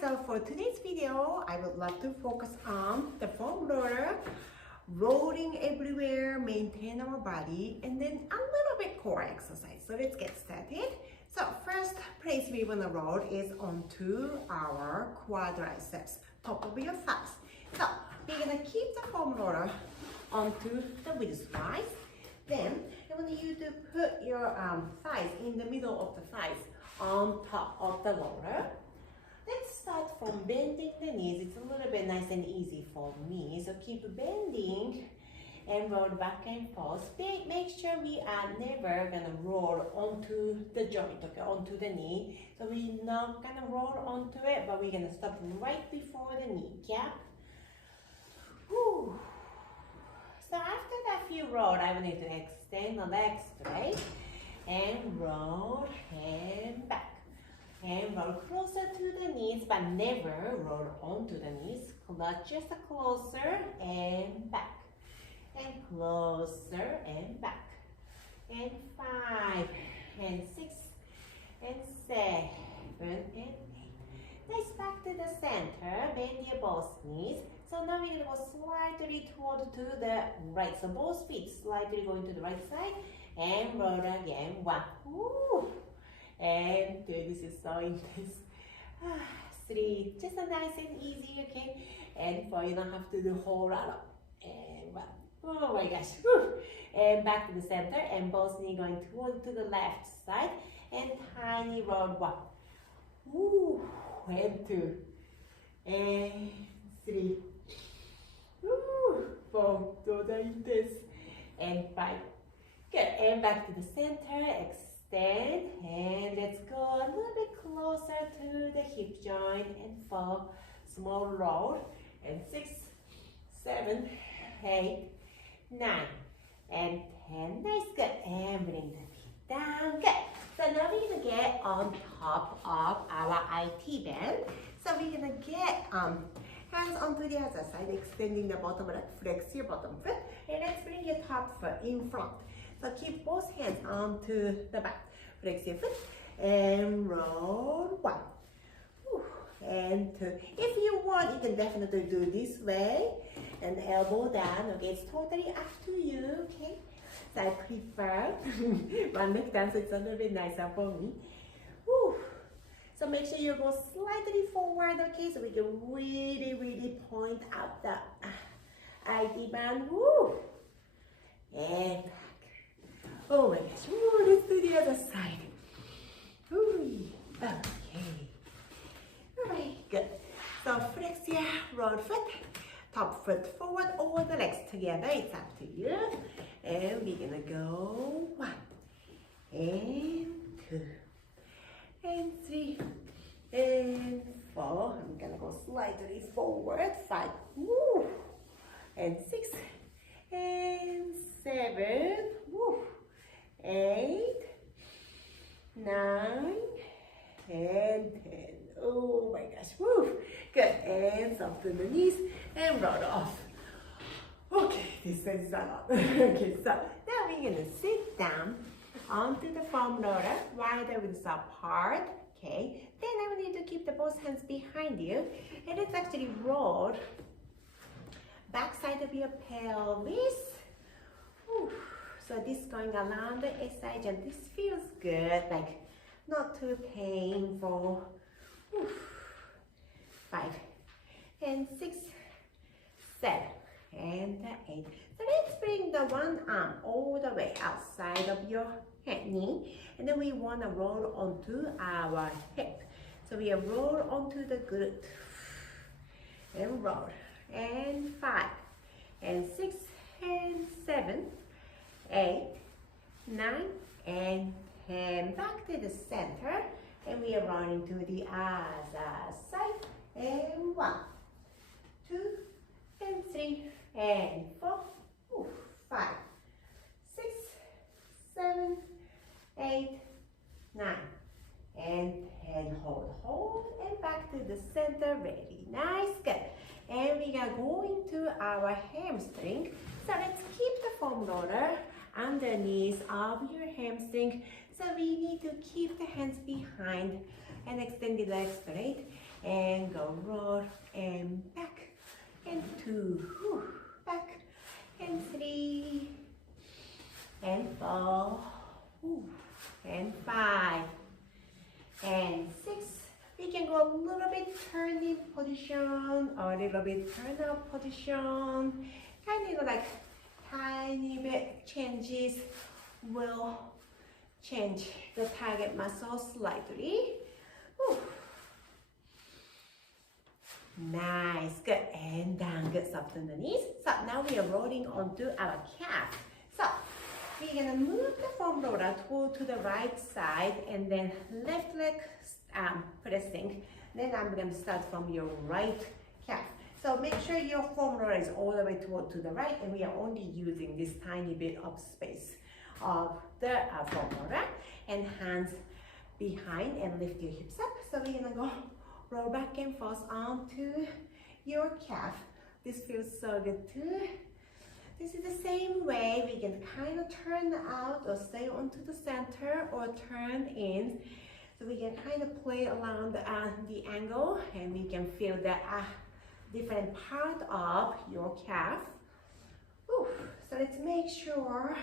so for today's video, I would love to focus on the foam roller, rolling everywhere, maintain our body, and then a little bit core exercise. So let's get started. So first place we want to roll is onto our quadriceps, top of your thighs. So we're going to keep the foam roller onto the width thighs. Then I want you to put your thighs in the middle of the thighs on top of the roller. Let's start from bending the knees. It's a little bit nice and easy for me. So keep bending and roll back and forth. Make sure we are never gonna roll onto the joint, okay, onto the knee. So we're not gonna roll onto it, but we're gonna stop right before the kneecap. Whew. So after that few roll, I want you to extend the legs straight and roll and back. And roll closer to the knees, but never roll onto the knees. Just closer and back. And closer and back. And 5 and 6 and 7 and 8. Nice, back to the center. Bend your both knees. So now we're going to go slightly toward to the right. So both feet slightly going to the right side. And roll again. 1. Woo. And 2, this is so intense. 3, just a nice and easy, okay? And 4, you don't have to do a whole lot of. And 1, oh my gosh. Woo. And back to the center, and both knees going toward to the left side. And tiny roll. 1. Woo. And 2. And 3. Woo. 4, so intense. And 5. Good, and back to the center. Extend, and let's go a little bit closer to the hip joint, and 4, small roll, and 6, 7, 8, 9, and 10. Nice, good. And bring the feet down. Good. So now we're gonna get on top of our IT band. So we're gonna get hands onto the other side, extending the bottom leg, flex your bottom foot, and let's bring your top foot in front. So keep both hands onto the back. Flex your foot and roll. 1. And 2. If you want, you can definitely do this way and elbow down. Okay, it's totally up to you. Okay, so I prefer one leg down, so it's a little bit nicer for me. So make sure you go slightly forward. Okay, so we can really point out the ID band. And oh my gosh, let's do the other side. Okay. Alright, good. So flex your roll foot, top foot forward, all the legs together. It's up to you. And we're gonna go 1, and 2, and 3, and 4. I'm gonna go slightly forward. 5, and 6, and 7, 8, 9, and 10. Oh my gosh, good. And soften the knees and roll off. Okay, this is a lot. Okay, so now we're gonna sit down onto the foam roller, while the wheels apart. Okay, then I want you to keep the both hands behind you, and let's actually roll back side of your pelvis. So this going around the SI joint, this feels good, like not too painful. 5, and 6, 7, and 8. So let's bring the one arm all the way outside of your knee, and then we want to roll onto our hip. So we roll onto the glute, and roll, and 5, and 6, and 7, 8, 9, and 10. Back to the center, and we are running to the other side. And 1, 2, and 3, and 4, 5, 6, 7, 8, 9, and 10. Hold, and back to the center. Very nice, good. And we are going to our hamstring. So let's keep the foam roller underneath of your hamstring. So we need to keep the hands behind and extend the legs straight. and go roll and back, and 2, back, and 3, and 4, and 5, and 6. We can go a little bit turning position, or a little bit turn out position, kind of like tiny bit changes will change the target muscle slightly. Whew. Nice, good, and down, good, soften the knees. So now we are rolling onto our calf. So we're gonna move the foam roller to the right side, and then left leg pressing. Then I'm gonna start from your right calf. So make sure your foam roller is all the way to the right, and we are only using this tiny bit of space of the foam roller. And hands behind and lift your hips up. So we're gonna go roll back and forth onto your calf. This feels so good too. This is the same way we can kind of turn out or stay onto the center or turn in. So we can kind of play around the angle, and we can feel the different part of your calf. Whew. So let's make sure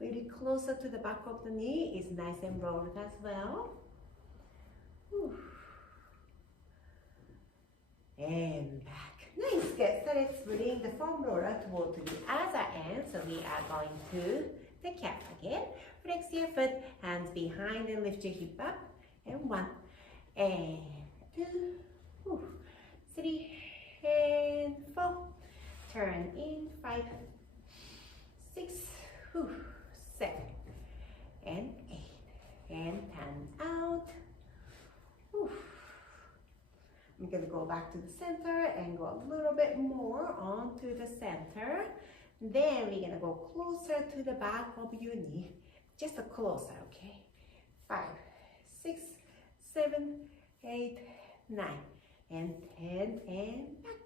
really closer to the back of the knee is nice and rolled as well. Whew. And back. Nice, good. So let's bring the foam roller toward the other end. So we are going to the calf again. Flex your foot, hands behind and lift your hip up. And 1, and 2, 3, and 4. Turn in 5, 6, 7, and 8. And turn out. I'm going to go back to the center and go a little bit more onto the center. Then we're going to go closer to the back of your knee. Just a closer, okay? 5, 6, 7, 8, 9, and 10, and back.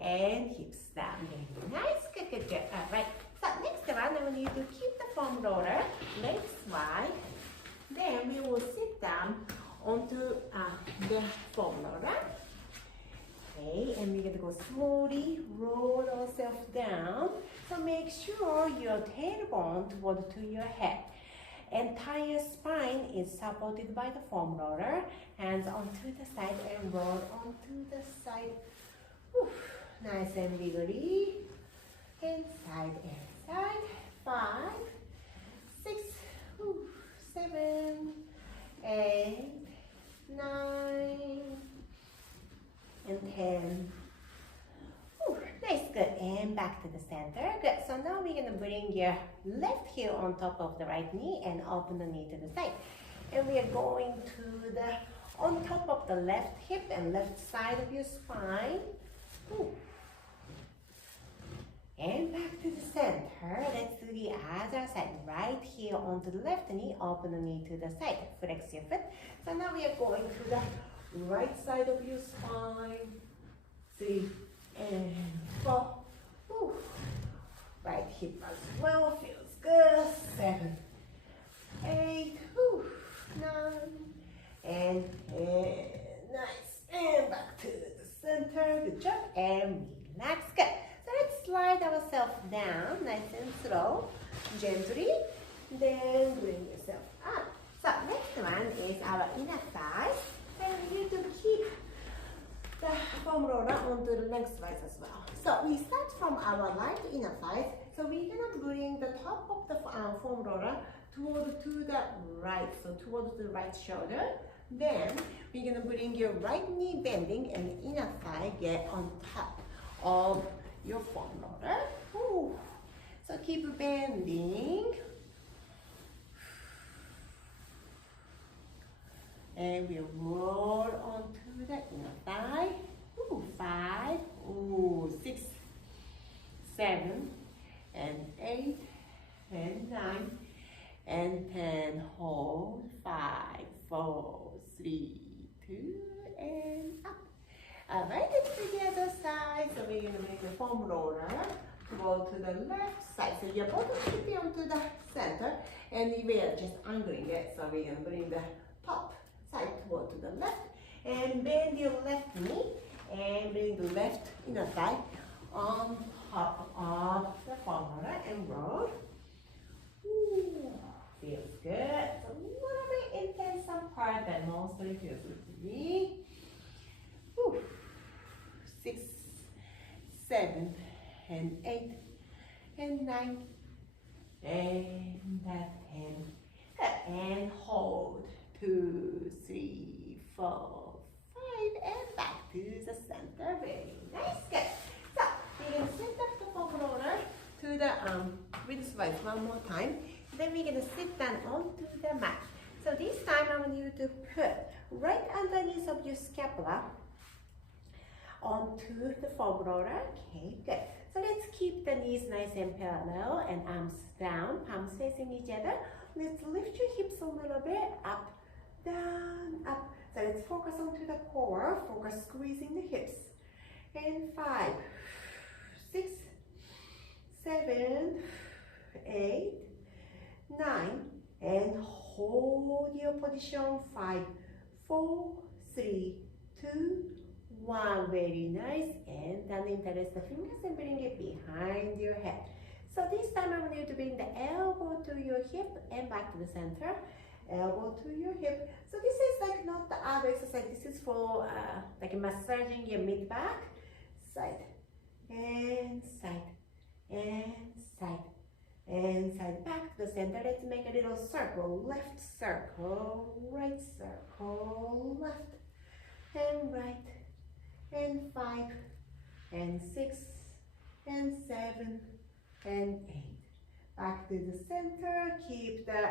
And hips down. Nice, good, good, good. All right. So next one, I want you to keep the foam roller legs wide. Then we will sit down onto the foam roller. Okay, and we're going to go slowly roll ourselves down. So make sure your tailbone toward to your head. Entire spine is supported by the foam roller. Hands onto the side and roll onto the side. Whew. Nice and wiggly. And side and side. 5, 6, 7, 8, 9, and 10. Nice, good, and back to the center. Good, so now we're gonna bring your left heel on top of the right knee and open the knee to the side. And we are going to the, on top of the left hip and left side of your spine. And back to the center. Let's do the other side. Right heel onto the left knee, open the knee to the side. Flex your foot. So now we are going to the right side of your spine. 3 and 4. Right hip as well, feels good. 7, 8, 9, and 10. Nice. And back to the center. Good job. And relax. Good. So let's slide ourselves down, nice and slow, gently. Then bring yourself up. So next one is our inner thighs. And we need to keep the foam roller onto the lengthwise as well. So we start from our right inner thighs. So we're gonna bring the top of the foam roller toward to the right, so towards the right shoulder. Then we're gonna bring your right knee bending and inner thigh get on top of your foam roller. So keep bending. And we roll onto the inner thigh. 5, 6, 7, and 8, and 9, and 10. Hold. 5, 4, 3, 2, and up. Alright, let's do the other side. So we're going to make the foam roller to go to the left side. So your bottom should be onto the center, and we are just angling it. So we're going to bring the top side toward to the left, And bend your left knee and bring the left inner thigh on top of the foam roller and roll. Ooh, feels good. It's a little bit intense some part, but mostly feels good to me. Ooh. 6, 7, and 8, and 9, and 10. And hold. 2, 3, 4, 5, and back to the center. Very nice. Good. So we're gonna set up the foam roller to the wrist slice one more time. Then we're gonna sit down onto the mat. So this time I want you to put right underneath of your scapula onto the foam roller. Okay, good. So let's keep the knees nice and parallel and arms down, palms facing each other. Let's lift your hips a little bit, up, down, up. So let's focus onto the core, focus squeezing the hips. And 5, 6, 7, 8, 9, and hold your position. 5, 4, 3, 2, 1. Very nice. And then interlace the fingers and bring it behind your head. So this time I want you to bring the elbow to your hip and back to the center. Elbow to your hip. So this is like not the other exercise. This is for like massaging your mid back. Side and side and side and side. Back to the center. Let's make a little circle. Left circle, right circle, left and right. And 5, and 6, and 7, and 8. Back to the center. Keep the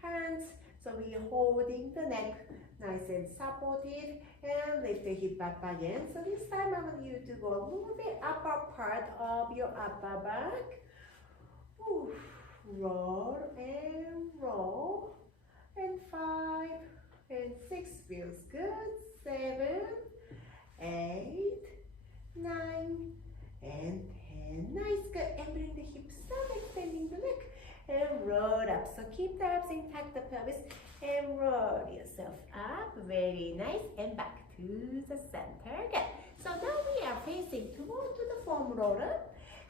hands. So we are holding the neck nice and supported. And lift the hip up again. So this time I want you to go a little bit upper part of your upper back. Ooh. Roll and roll. And 5, and 6 feels good. 7, 8, 9, and 10. Nice, good. And bring the hips down, extending the neck. And roll up. So keep the abs intact, the pelvis. And roll yourself up. Very nice. And back to the center. Good. So now we are facing toward to the foam roller.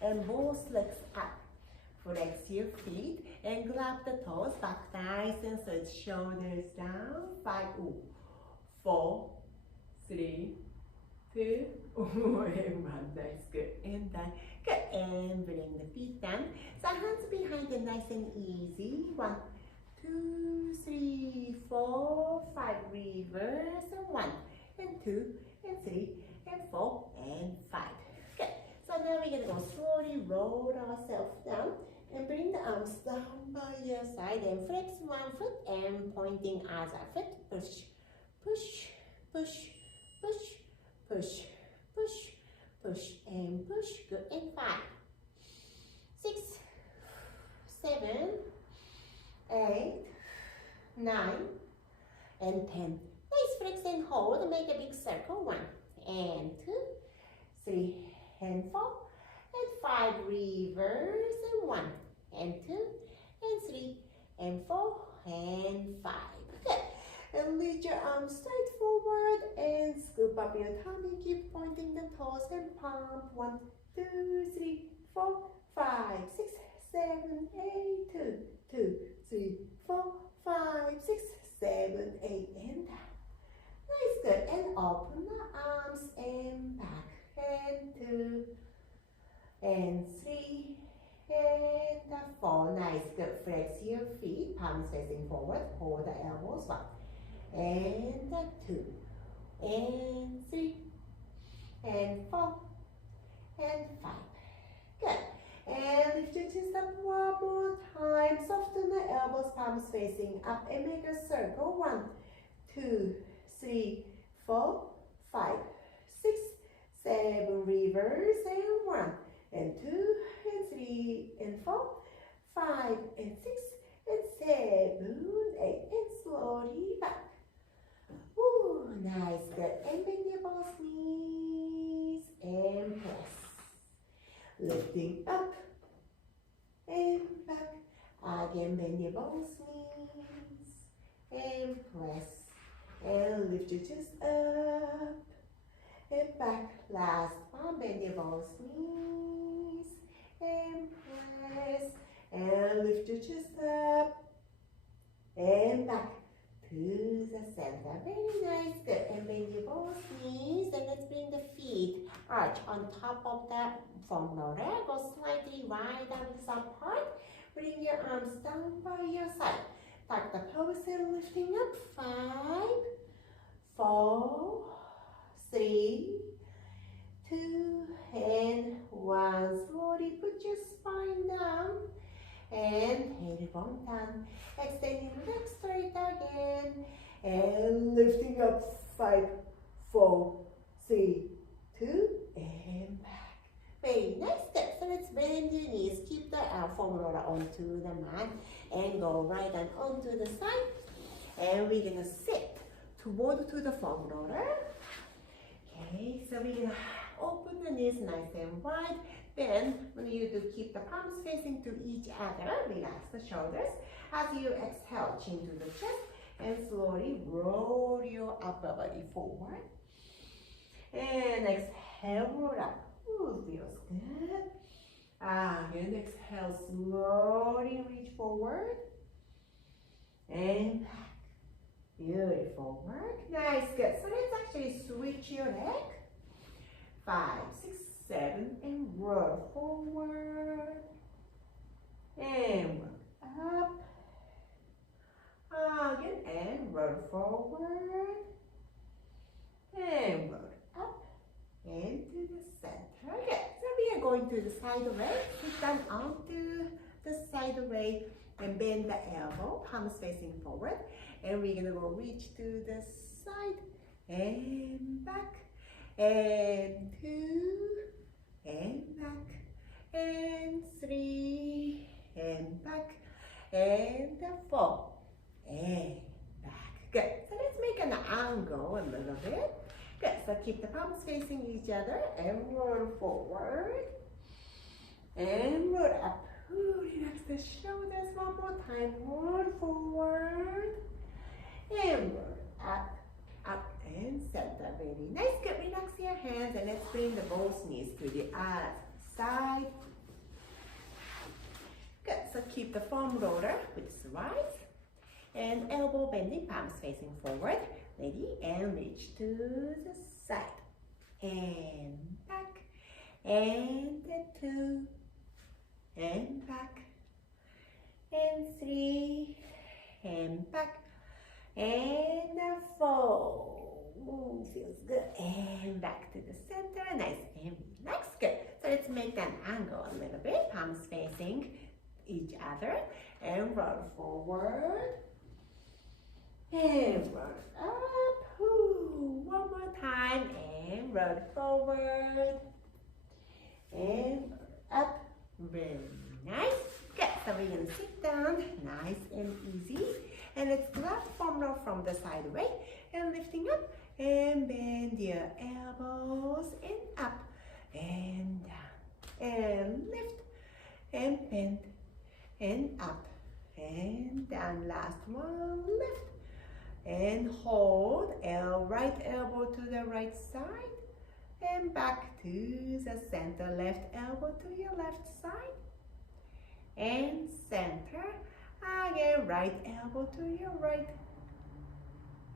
And both legs up. Flex your feet. And grab the toes back nice and so it's shoulders down. 5, 4, 3, 2, and 1. That's good. And done. Good. And bring the feet down. So hands behind and nice and easy. 1, 2, 3, 4, 5. Reverse. And 1, and 2, and 3, and 4, and 5. Good. So now we're going to go slowly roll ourselves down. And bring the arms down by your side. And flex one foot and pointing other foot. Push, push, push, push. Push, push, push, and push. Good. And 5, 6, 7, 8, 9, and 10. Nice. Flex and hold. Make a big circle. 1, and 2, 3, and 4, and 5. Reverse. And 1, and 2, and 3, and 4, and 5. Good. And lift your arms straight forward and scoop up your tummy. Keep pointing the toes and palm. 1, 2, 3, 4, 5, 6, 7, 8, 2, 2, 3, 4, 5, 6, 7, 8, and down. Nice, good. And open the arms and back. And 2, and 3, and 4. Nice, good. Flex your feet, palms facing forward. Hold the elbows up. And 2, and 3, and 4, and 5. Good. And lift your chest up one more time. Soften the elbows, palms facing up, and make a circle. 1, 2, 3, 4, 5, 6, 7. Reverse. And 1, and 2, and 3, and 4, 5, and 6, and 7, 8, and slowly back. Ooh, nice, good. And bend your both knees and press. Lifting up and back. Again, bend your both knees and press. And lift your chest up and back. Last one, bend your both knees and press. And lift your chest up and back to the center. Very nice, good. And bend your both knees, and let's bring the feet arch on top of that foam roller. Go slightly wide arms apart. Bring your arms down by your side. Tuck the pelvis and lifting up. 5, 4, 3, 2, and 1. Slowly put your spine down and head on down. Extending the leg straight again and lifting up. 5, 4, 3, 2, and back. Very nice. Good. So let's bend your knees. Keep the foam roller onto the mat and go right and onto the side. And we're gonna sit toward to the foam roller. Okay, so we're gonna open the knees nice and wide. Then when you do, keep the palms facing to each other. Relax the shoulders. As you exhale, chin to the chest, and slowly roll your upper body forward. And exhale, roll up. Ooh, feels good. Again, exhale, slowly reach forward and back. Beautiful work. Nice, good. So let's actually switch your leg. 5, 6, 7, and roll forward and work up. Again, and roll forward and roll up and to the center. Okay, so we are going to the side way. Sit down onto the side way and bend the elbow, palms facing forward. And we're gonna go reach to the side and back and 2 and back and 3 and back and 4 and back. Good. So let's make an angle a little bit. Good. So keep the palms facing each other and roll forward and roll up. Ooh, relax the shoulders one more time. Roll forward and roll up, up and center. Very nice. Good. Relax your hands and let's bring the both knees to the other side. Good. So keep the foam roller with rise and elbow bending, palms facing forward. Ready? And reach to the side and back and 2 and back and 3 and back and 4. Ooh, feels good. And back to the center. Nice and relaxed. Good. So let's make an angle a little bit. Palms facing each other and roll forward and roll up. Ooh, one more time and roll forward and roll up. Very nice. Good. So we're going to sit down nice and easy. And let's grab foam roll from the side way and lifting up and bend your elbows and up and down and lift and bend and up and down. Last one, lift and hold. Right elbow to the right side and back to the center. Left elbow to your left side and center. Again, right elbow to your right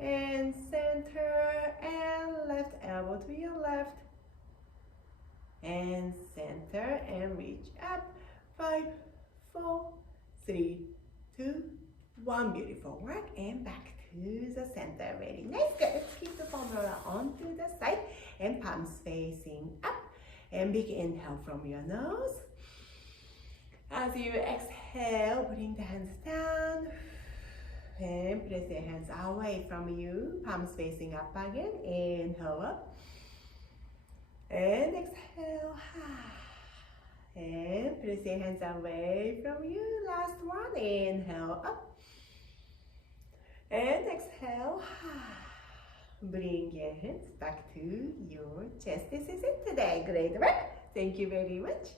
and center, and left elbow to your left and center, and reach up. 5, 4, 3, 2, 1. Beautiful work. And back to the center. Very nice. Good. Let's keep the foam roller onto the side and palms facing up. And big inhale from your nose. As you exhale, bring the hands down and press your hands away from you. Palms facing up again. Inhale up and exhale. And press your hands away from you. Last one. Inhale up and exhale. Bring your hands back to your chest. This is it today. Great work. Thank you very much.